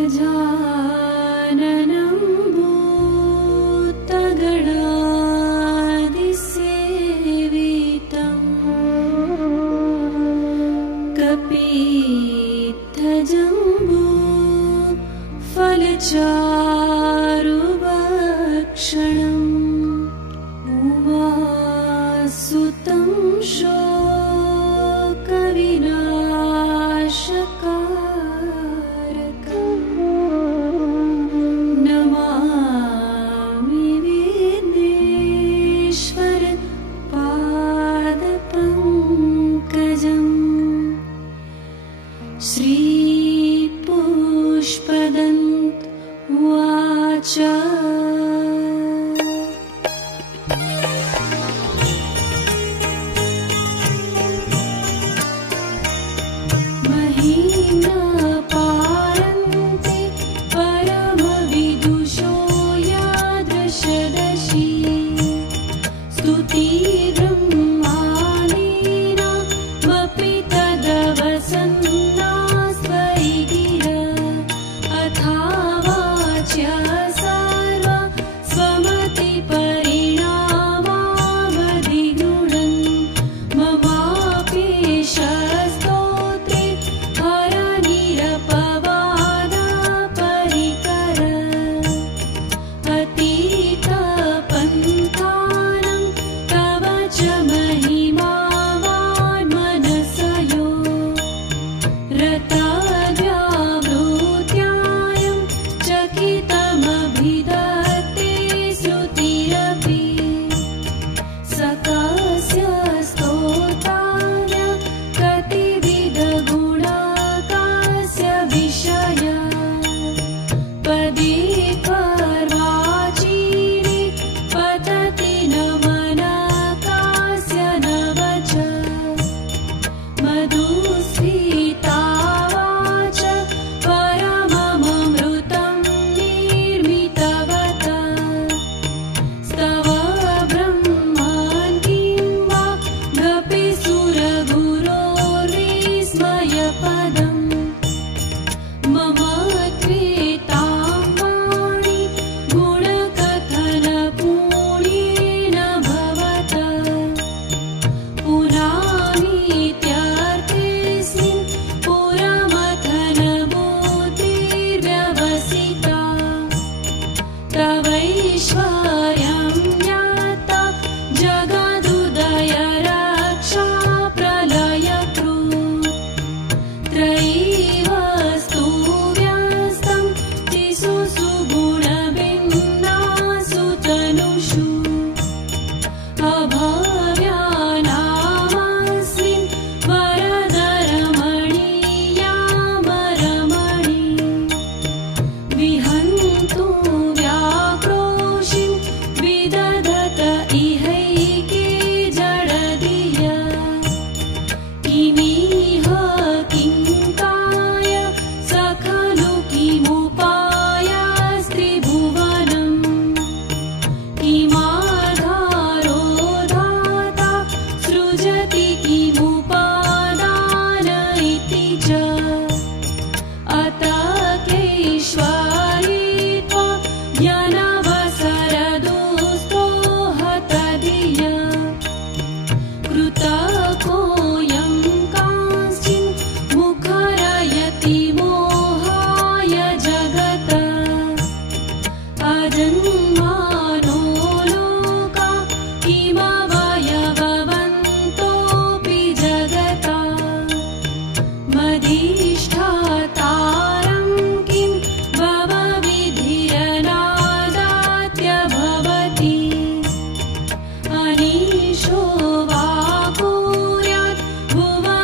गजाननं भूतगणादिसेवितं कपित्थजम्बूफलचारुभक्षणम् उमासुतं शोकविनाशकारकम् नमामि विघ्नेश्वर पादपङ्कजम्। श्रीपुष्पदन्त उवाच महीम्नपारन्ते परमविदुषो यादृशदशी स्तुतिब्रह्मादीनामपि तदवसन्ना स्वै गिर अथावाच्य सर्वा स्वमतिपरिणामावधिगुणन् ममापेश स्तोत्रे हरनिरपवादपरिकर अतीतपन्थानं तव च महिमावान्मनसयो रताव्यावृत्यायं चकितमभिदत्ते श्रुतिरपि सकस्य स्तोताव्य कतिविधगुणकस्य विषय पदे पर्वाचीने पतति न मनकास्य न वच मधुस्फीतावाच परममृतं निर्मितवत स्तव ब्रह्मान् किं वा गपिसुरगुरोर्विस्मयपदम् मम त्वेतां वाणी गुणकथनपुण्येन भवत पुराणीत्यर्थेऽस्मिन् पुरमथनबुद्धिर्व्यवसिता तवैश्वर्यं ज्ञाता जगदुदय रक्षा प्रलयकृत् त्रयीवस्तु व्यस्तं तिषु सुगुणभिन्नासु तनुषु अभव्यानामस्मिन् वरदरमणीयामरमणि विहन्तु व्याक्रोशिं विदधत इहैके जडधिय किमिह किङ्काय स खलु किमुपायास्त्रिभुवनम् किमाधारो धाता सृजति किमुपादान इति च अत कैश्वर्ये त्वा ज्ञानावसरदुस्तो हतधिय कृतकोऽयं कांश्चिन् मुखरयति मोहाय जगत् अजन्मानो लोका किमवयववन्तोऽपि जगता मधिष्ठातारं किं भवविधिरनादात्य भवति अनीशो वा कुर्यात् भुवनजननीका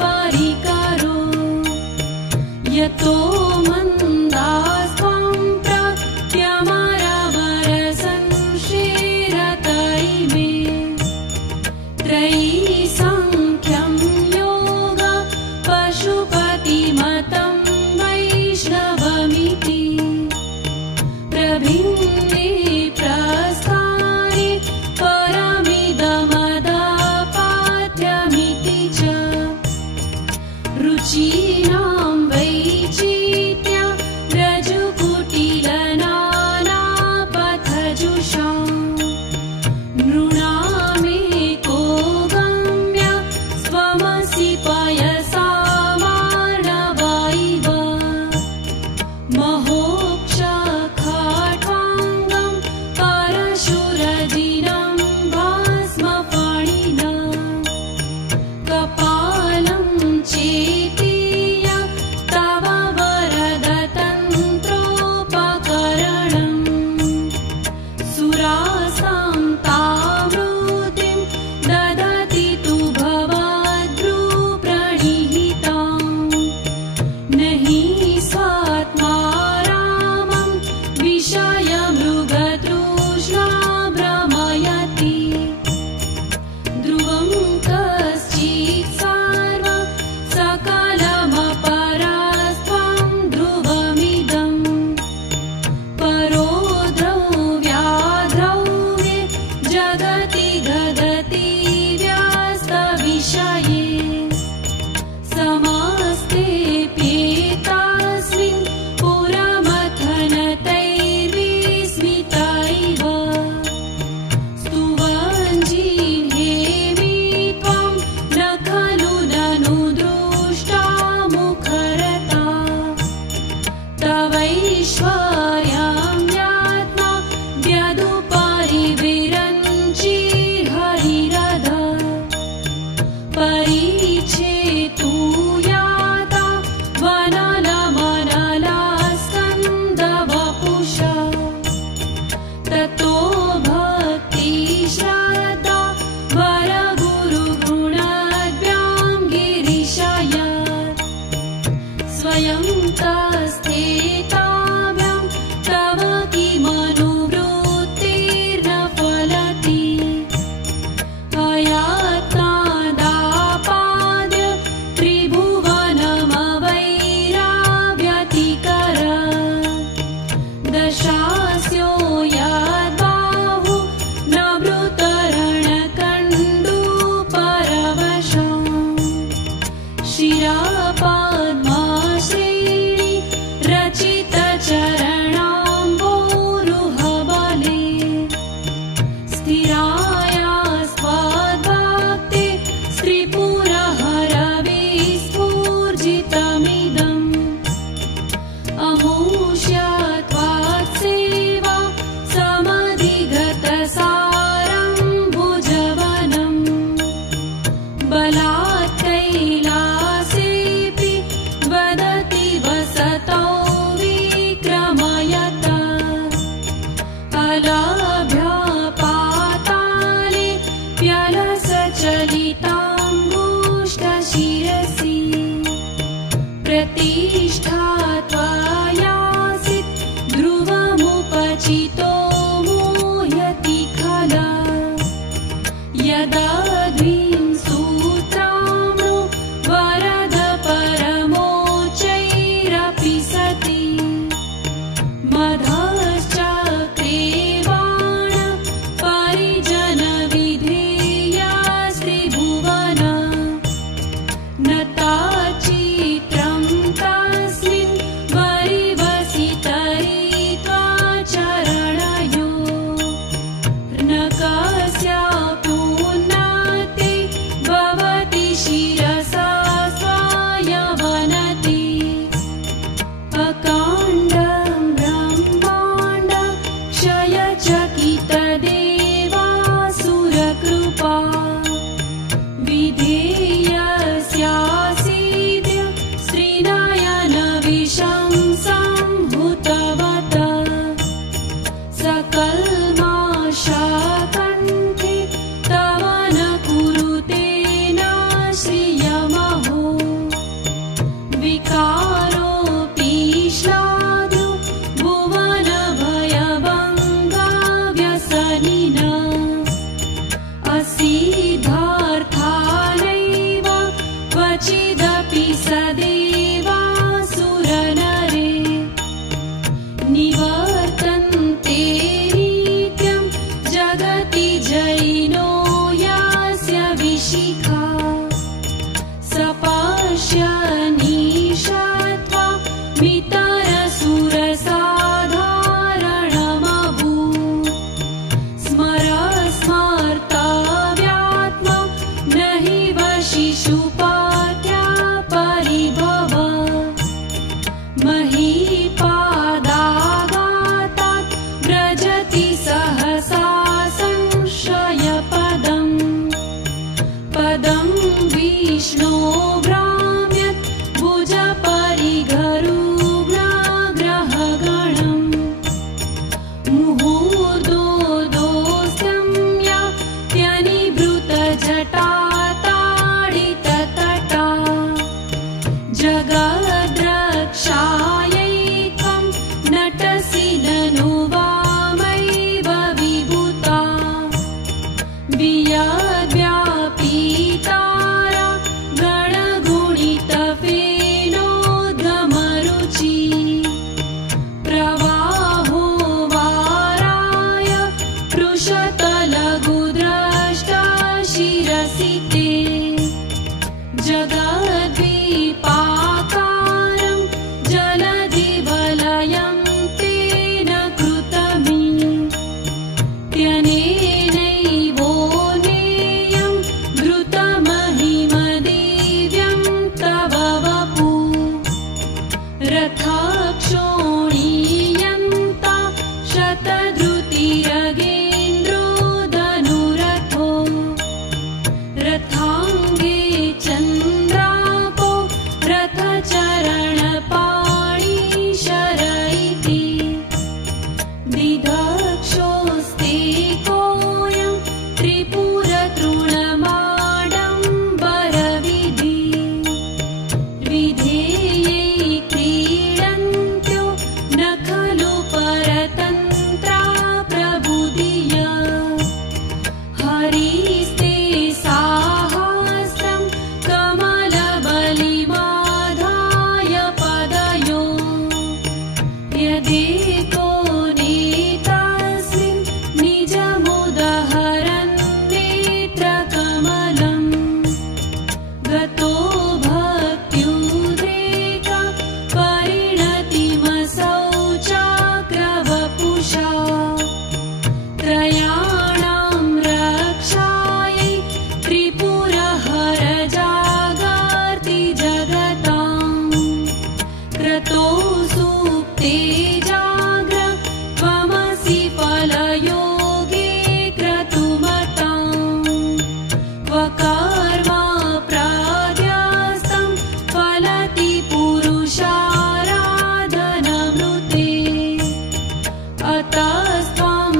परिकरो यतो मन्दास्त्वां अलभ्य पाताले व्यलसचलिताङ्गुष्ठशिरसि प्रतिष्ठा त्वयासीत् ध्रुवमुपचितो मुह्यति खला यदा सूत्रामृ वरद परमोच्चैरपि सति मधश्चक्रेवाण परिजनविधेया श्रीभुवन नताचित्रं तस्मिन् वरिवसितरित्वा चरणयो न कस्यापुन्नते भवति शिरसा स्वायवनति अकाण्डं ब्रह्माण्ड क्षयचकितदेवासुरकृपा विधेयस्यासीद्य श्रीनयनविषं सम्भूतवत सकल्माशाकण्ठे तव न कुरुते न श्रियमहो विकारोऽपि श्लाघ्यो भुवनभयभङ्गव्यसनिन असिद्धार्थानैव क्वचिदपि सदेवासुरनरे निवर्तन्ते नित्यं जगति जैनो यास्य विशिखा सपश्यन्निशत्वा मितरसुरसाधारणमभूत् स्मर्तव्यात्मा न हि वशिषुपात्या परिभव महीपादाघातात् व्रजति सहसा संशयपदम् पदं विष्णो भ्राम्यत् भुजपरिघरुग्रहगणम् मुहूर्दोस्त्यं यात्यनिभृतजटाताडिततटा जगद्रक्षायै त्वं नटसि ननु वामैव विभूता वियद्व्यापीतारा गणगुणितफेनोद्गमरुचि प्रवाहो वाराय पृषतलघुद्रष्टा शिरसि ते जगद्वीपाकारं जलधिवलयं तेन कृतमि त्यनेनैवोन्नेयं घृतमहिमदिव्यं तव वपु रथक्षोणीयन्ता शतधृतिरगेन्द्रो धनुरथो रथाङ्गे चन्द्रापो रथचरणपाणिशर इति दिदक्षोस्ते कोऽयं त्रिपुरतृणमाडम्बरविधि विधेयै क्रीडन्त्यो न खलु परतन्त्रा प्रबुधिय हरिस्ते साहस्रं कमलबलिमाधाय पदयो यदेको नेतस्मिन् निजमुदहरन् नेत्रकमलम् गतो भक्त्युद्रेक परिणतिमसौ चक्रवपुषा त्रयाणां रक्षायै त्रिपुरहर जागार्ति जगताम् क्रतो सुप्ते जाग्र त्वमसि फलयोगे क्रतुमताम् त्वकर्मा प्राध्यस्तं फलति पुरुषाराधनमृते अतस्त्वं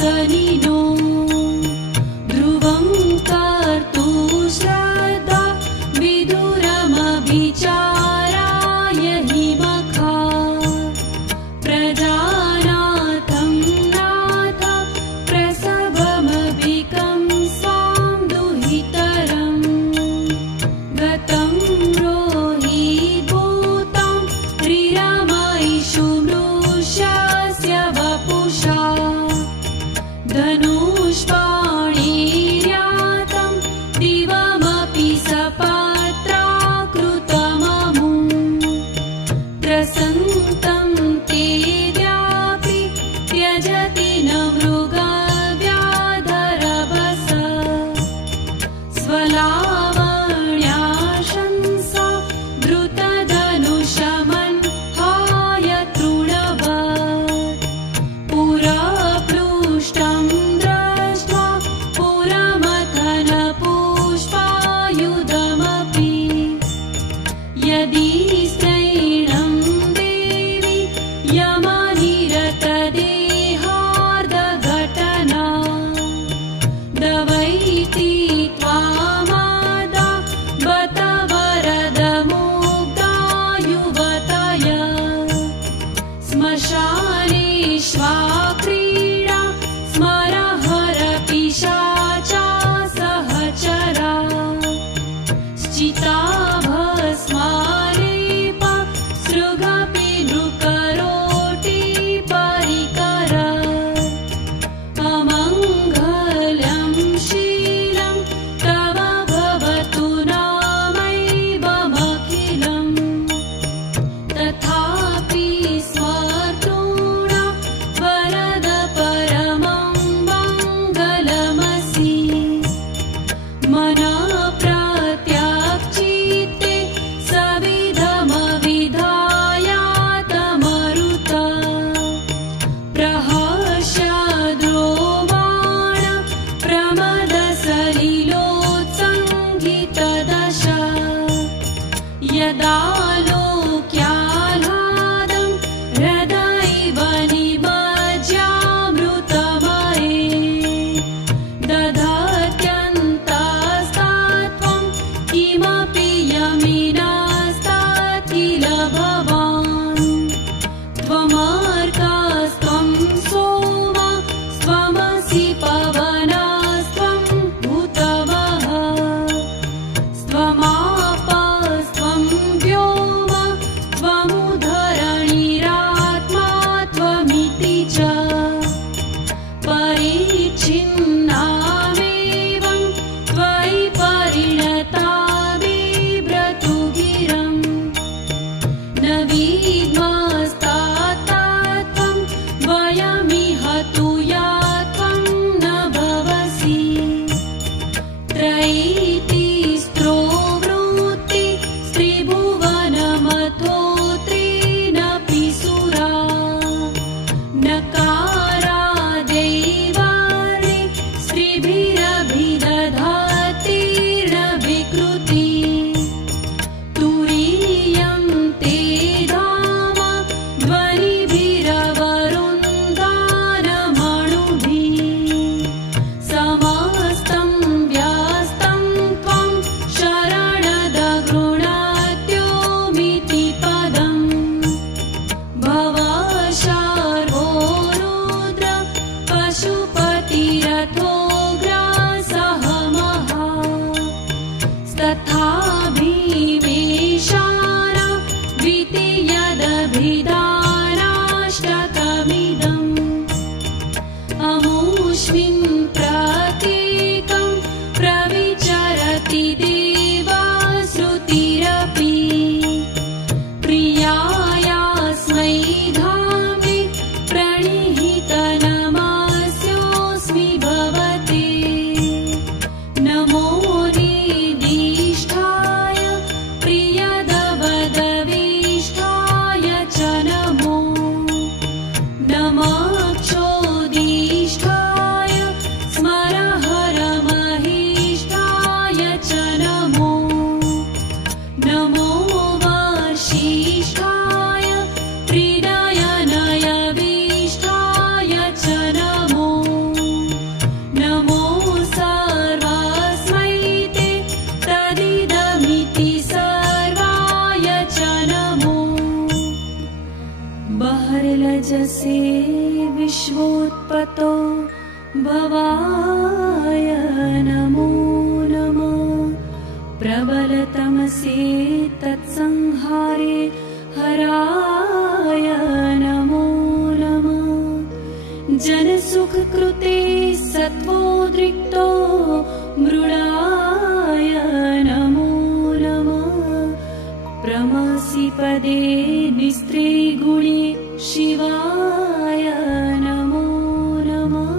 वासनिनो ध्रुवं कर्तु श्रद्धा विदुरमभिचाराय हि मखा प्रजानाथं नाथ प्रसवमभिकं स्वां दुहितरम् गतं रोहिभूतं त्रिरमैषु मृष्यस्य वपुषा धनुष्पाणिर्यातं दिवमपि सपत्राकृतममु त्रसन्तं तेद्यापि त्यजति न मृगव्याधरभस स्वलावण्याशंसा द्रुतधनुषमन्हाय तृणवत् पुरपृष्ठं दृष्ट्वा पुरमथनपुष्पायुधमपि यदि स्त्रैणं देवि यमनिरतदेहार्धघटना दवैति त्वामादा बत वरदमुग्धायुवतय श्मशानेष्वा क्रीडा स्मरहरपिशाचा सहचरा श्चिताभस्मालेपा सृगपि नृकरोटि परिकर अमङ्गलं शीलं तव भवतु नामैवमखिलम् तथापि स्मर्तॄण वरद परमं मङ्गलमसि मनः प्रत्यक्षिते सविधमविधायातमरुत प्रहस्यद्रोवाण प्रमदसलिलोत्सङ्गितदश यदा लोक्याह्लादं हृदयैव निमज्यामृतमये दधत्यन्तस्तत्त्वं किमपि यमिनास्तत्किल भवान् त्वमर्कस्त्वं सोम स्वमसि पवनस्त्वं भूतवः त्वमापस्त्वं व्योम त्वमुधरणिरात्मा त्वमिति च परिच्छिन्नामेवं त्वयि परिणता बिभ्रतु गिरम् न विद्मस्तात्तत्त्वं वयमिह तु या त्वं न भवसि त्रयीति स्त्रोवृत्ति स्त्रिभुवनमथोत्रीनपि सुरा नकारादेवानि स्त्रिभिरभिदधतीर्न विकृति तुरीयं ते धाम ध्वनिभिरवरुन्धानमणुभिः समस्तं व्यस्तं त्वं शरणदगृह्णात्योमिति पदम् भवशर्वो रुद्र पशुपतिरथोग्रासः महा तथा भीमेशान द्वितीयदभिधानाष्टकमिदम् अमुष्मिन् प्रत्येकं प्रविचरति देवाश्रुतिरपि प्रियायास्मै धाम्नि प्रणिहितनमस्योऽस्मि भवते नमो निदिष्ठाय प्रियदवदविष्ठाय च नमो नमः क्षोदिष्ठाय स्मर भवाय नमो नमः। प्रबलतमसे तत्संहारे हराय नमो नमः। जनसुखकृते सत्त्वोद्रिक्तो मृडाय नमो नमः। प्रमसि पदे निस्त्रे गुणे शिवाय नमो नमः।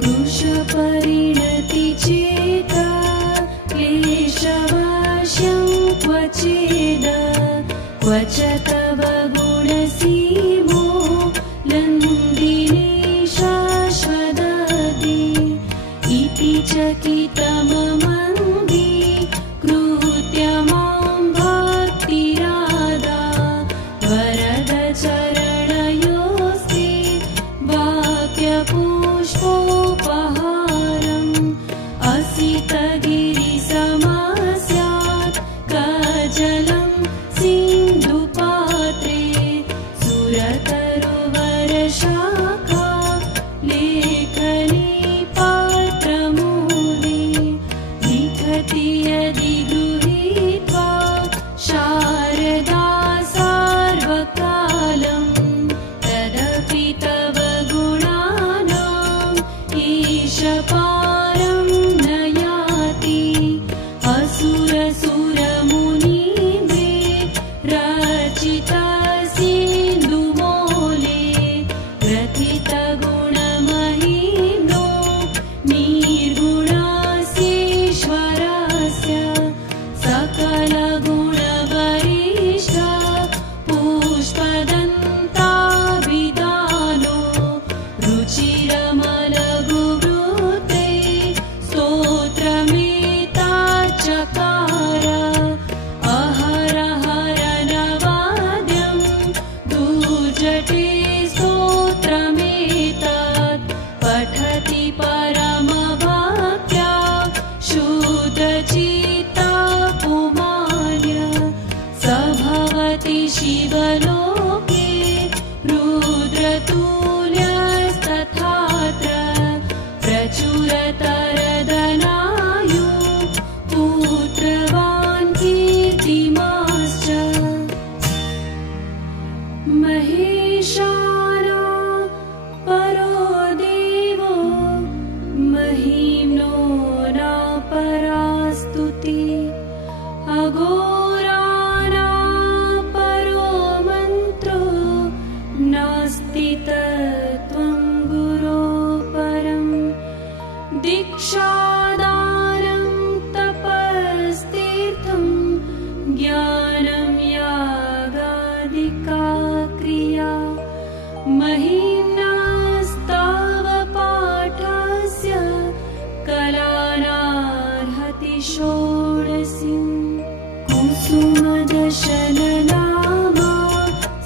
कृशपरिणति चेता क्लेशवास्यं क्वचेद क्वच तव गुणसीमो लन्दिनी शाश्वती इति चकितममङ्गी कृत्य मां भक्तिरादा वरद चरणयोस्ते वाक्यपुष्पोपहारम् असितगिरिसमस्यात् कजलं सिन्धुपात्रे सुरतरुवरशाखा लेखनी पात्रमूले लिखति यदि गृहीत्वा शारदा सार्वकालं तदपि तव गुणानाम् ईशपारं न याति। असुरसुरमुनीन्द्रे रचिता सिन्धुमौले ग्रथितगुणमहिम्नो निर्गुणस्येश्वरस्य सकलगुणवरिष्ठा पुष्पदन्ताभिधानो रुचिरमलगुवृत्ते स्तोत्रमेताचकार। अहरहरनवाद्यं दुर्जटे स्तोत्रमेतत् पठति परमभक्त्या शुद्धचित्ता पुमान्य। स भवति शिवलोके रुद्रतुल्यस्तथात्र प्रचुरतरधनायु पुत्रवान् कीर्तिमाश्च। महेशानो परो देवो महिम्नो न परास्तुति। अघोराणां परो मन्त्रो नास्ति तत्त्वं गुरो परम्। दीक्षादानं तपस्तीर्थं ज्ञानं यागादिका क्रिया। महिम्नास्तव पाठस्य कलानार्हति षोडशीम्। कुसुमदशननामा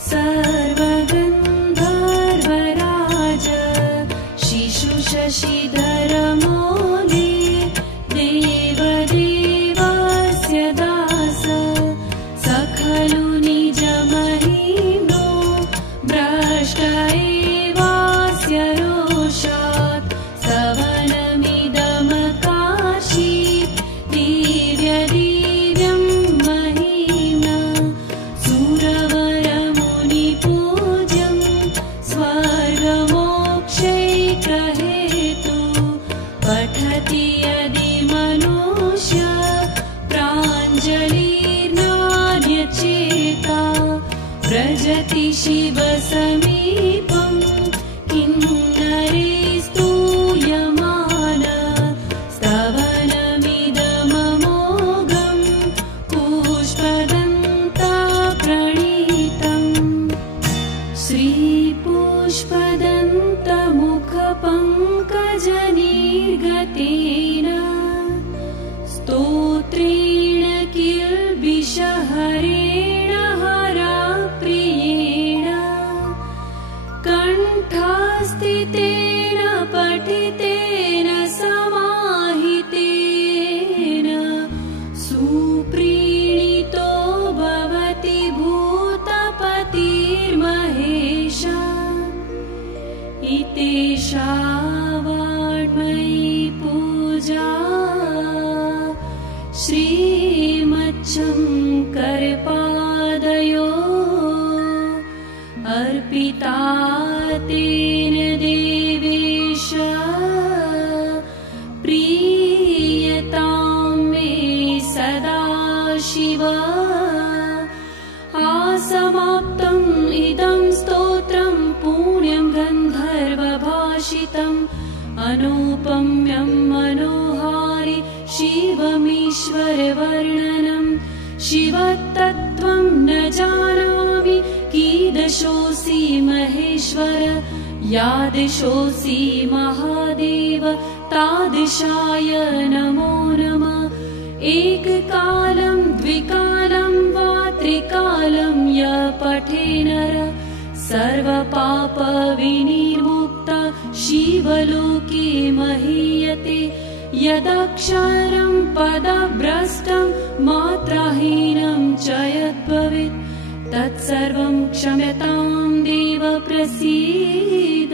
सर्वगन्धर्वराज शिशुशशिधरमौले देवदेवस्य दास। स खलु निजमहिम्नो भ्रष्ट एवास्य रोषात्। सवनमिदमकाशीत् दिव्यदिव्यं महिम्ना सुरवरमुनिपूज्यं स्वर्गमोक्षैकहेतु। पठति यदि मनुष्य प्राञ्जलिर्नान्यचेता व्रजति शिवसमीपं किन्नरैस्तूयमान। स्तवनमिदममोघं पुष्पदन्तप्रणीतम्। श्रीपुष्पदन्तमुखपङ्कजनिर्गतेन स्तोत्रेण किल्बिषहरेण हरप्रियेण कण्ठस्थितेन पठितेन समाहितेन सुप्रीणितो भवति भूतपतिर्महेश। इति श्रीमच्छङ्करपादयो पूजा श्रीमच्छङ्करपादयो अर्पिता तेन देवेश प्रीयतां मे सदा शिव आसमाप्तम् इदं स्तोत्रं पुण्यं गन्धर्वभाषितम् अनुपम्यं मनोहारि शिवमीश्वरवर्णनम् शिवतत्त्वं न जानामि कीदृशोऽसि महेश्वर यादृशोऽसि महादेव तादृशाय नमो नमः एककालं द्विकालं वा त्रिकालं यः पठे नर सर्वपापविनिर्मुक्ता शिवलोके महीयते यदक्षरं पदभ्रष्टं मात्राहीनं च यद्भवेत् तत्सर्वं क्षम्यतां देव प्रसीद।